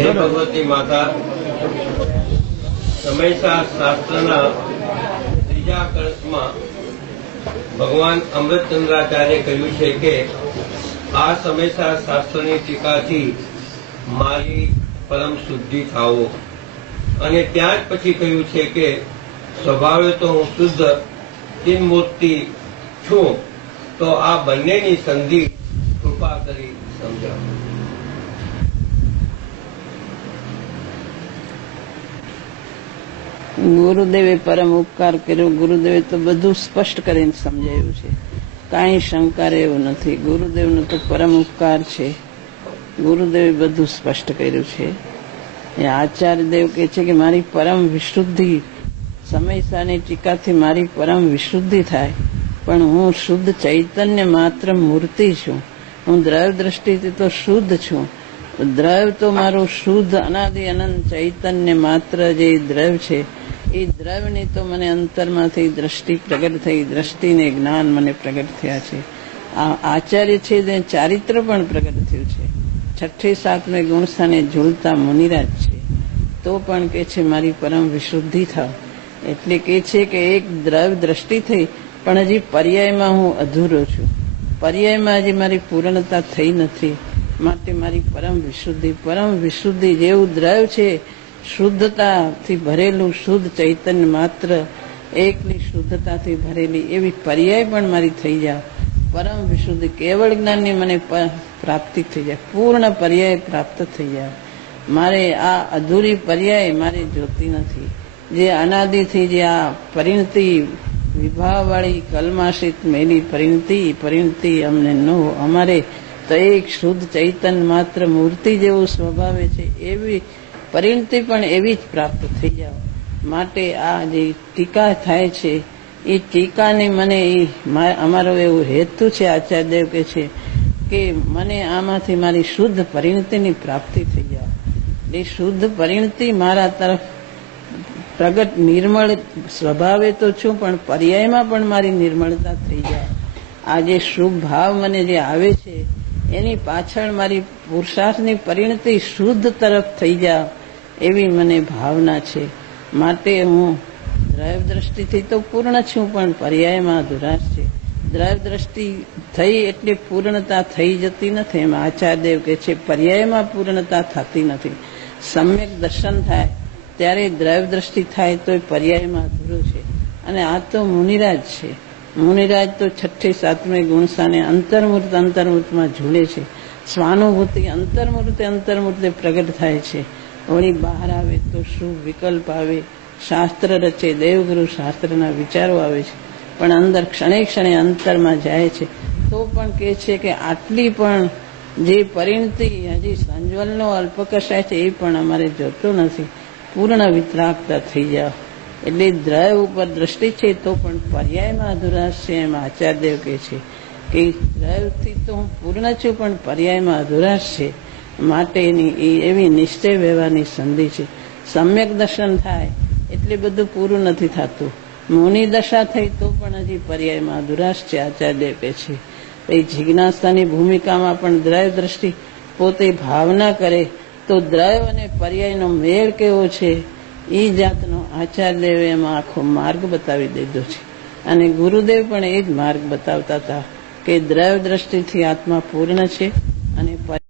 હે ભગવતી માતા, સમયસા શાસ્ત્રના ત્રીજા કળશમાં ભગવાન અમૃતચંદ્રાચાર્ય કહ્યું છે કે આ સમયસા શાસ્ત્રની ટીકાથી મારી પરમ શુદ્ધિ થાવો, અને ત્યાં જ પછી કહ્યું છે કે સ્વભાવે તો હું શુદ્ધ ચિન્મૂર્તિ છું, તો આ બંનેની સંધિ કૃપા કરી સમજાવો. ગુરુદેવે પરમ ઉપકાર કર્યો. ગુરુદેવે તો બધું સ્પષ્ટ કરીને સમજાયું છે, કાંઈ શંકા એવું નથી. ગુરુદેવનો તો પરમ ઉપકાર છે. ગુરુદેવે બધું સ્પષ્ટ કર્યું છે. એ આચાર્ય દેવ કહે છે કે મારી પરમ વિશુદ્ધિ, સમયસાની ટીકાથી મારી પરમ વિશુદ્ધિ થાય, પણ હું શુદ્ધ ચૈતન્ય માત્ર મૂર્તિ છું. હું દ્રવ્ય દ્રષ્ટિથી તો શુદ્ધ છું. દ્રવ્ય તો મારું શુદ્ધ અનાદિ અનંત ચૈતન્ય માત્ર જે દ્રવ્ય છે, એ દ્રવ્યની તો મને અંતરમાંથી દ્રષ્ટિ પ્રગટ થઈ, દ્રષ્ટિને જ્ઞાન મને પ્રગટ થયા છે. આ આચાર્ય છે તે ચારિત્ર પણ પ્રગટ થયું છે. 6ઠે 7મે ગુણસ્થાને ઝૂલતા મુનિરાજ છે, તો પણ કે છે મારી પરમ વિશુદ્ધિ થાવ. એટલે કે છે કે એક દ્રવ્ય દ્રષ્ટિ થઈ, પણ હજી પર્યાયમાં હું અધૂરો છું. પર્યાયમાં હજી મારી પૂર્ણતા થઈ નથી. માટે મારી પરમ વિશુદ્ધિ જેવું દ્રવ્ય છે, શુદ્ધતાથી ભરેલું શુદ્ધ ચૈતન્ય માત્ર એકલી શુદ્ધતાથી ભરેલી એવી પર્યાય પણ મારી થઈ જાય. પરમ વિશુદ્ધિ કેવળ જ્ઞાનની મને પ્રાપ્તિ થઈ જાય, પૂર્ણ પર્યાય પ્રાપ્ત થઈ જાય. મારે આ અધૂરી પર્યાય મારે જોતી નથી. જે અનાદિથી જે આ પરિણતિ વિભાવવાળી કલમાશિત મેલી પરિણતિ અમને ન હો. અમારે તો એક શુદ્ધ ચૈતન્ય માત્ર મૂર્તિ જેવું સ્વભાવે છે, એવી પરિણતિ પણ એવી જ પ્રાપ્ત થઈ જાવ. માટે આ જે ટીકા થાય છે, એ ટીકાની મને અમારો એવું હેતુ છે. આચાર્યદેવ કહે છે કે મને આમાંથી મારી શુદ્ધ પરિણતિની પ્રાપ્તિ થઈ જાય. એ શુદ્ધ પરિણતિ મારા તરફ પ્રગટ, નિર્મળ સ્વભાવે તો છું, પણ પર્યાયમાં પણ મારી નિર્મળતા થઈ જાય. આ જે શુભ ભાવ મને જે આવે છે, એની પાછળ મારી પુરુષાર્થની પરિણતિ શુદ્ધ તરફ થઈ જાય એવી મને ભાવના છે. માટે હું દ્રવ્ય દ્રષ્ટિથી તો પૂર્ણ છું, પણ પર્યાયમાં અધુરાશ છે. દ્રવ્ય દ્રષ્ટિ થઈ એટલે પૂર્ણતા થઈ જતી નથી. એમ આચાર્યદેવ કહે છે પર્યાયમાં પૂર્ણતા થતી નથી. સમ્યક દર્શન થાય ત્યારે દ્રવ્ય દ્રષ્ટિ થાય તો એ પર્યાયમાં અધૂરો છે. અને આ તો મુનિરાજ છે. મુનિરાજ તો 6ઠે 7મે ગુણસ્થાને અંતર્મૂર્તમાં ઝૂલે છે. સ્વાનુભૂતિ અંતર્મૂર્તે પ્રગટ થાય છે. વળી બહાર આવે તો શું વિકલ્પ આવે, શાસ્ત્ર રચે, દેવગુરુ શાસ્ત્રના વિચારો આવે છે, પણ અંદર ક્ષણે ક્ષણે અંતરમાં જાય છે. તો પણ કહે છે કે આટલી પણ જે પરિણતિ હજી સંજ્વલનો અલ્પકશાય છે, એ પણ અમારે જોતો નથી. પૂર્ણ વિતરાગતા થઈ જાવ. એટલે દ્રવ્ય ઉપર દ્રષ્ટિ છે, તો પણ પર્યાયમાં અધુરાશ છે. એમ આચાર્યદેવ કહે છે કે દ્રવ્યથી તો હું પૂર્ણ છું, પણ પર્યાયમાં અધુરાશ છે. માટેની એવી નિશ્ચય વ્યવહારની સંધિ છે. સમ્યક દર્શન થાય એટલે બધું પૂરું નથી થતું. મુનિ દશા થઈ તો પણ હજી પર્યાયમાં અધુરાશ છે. આચાર્યદેવ કહે છે એ જિજ્ઞાસાની ભૂમિકામાં પણ દ્રવ્ય દ્રષ્ટિ પોતે ભાવના કરે તો દ્રવ્ય અને પર્યાયનો મેળ કેવો છે, એ જાતનો આચાર્યદેવે એમાં આખો માર્ગ બતાવી દીધો છે. અને ગુરુદેવ પણ એ જ માર્ગ બતાવતા હતા કે દ્રવ્ય દ્રષ્ટિથી આત્મા પૂર્ણ છે અને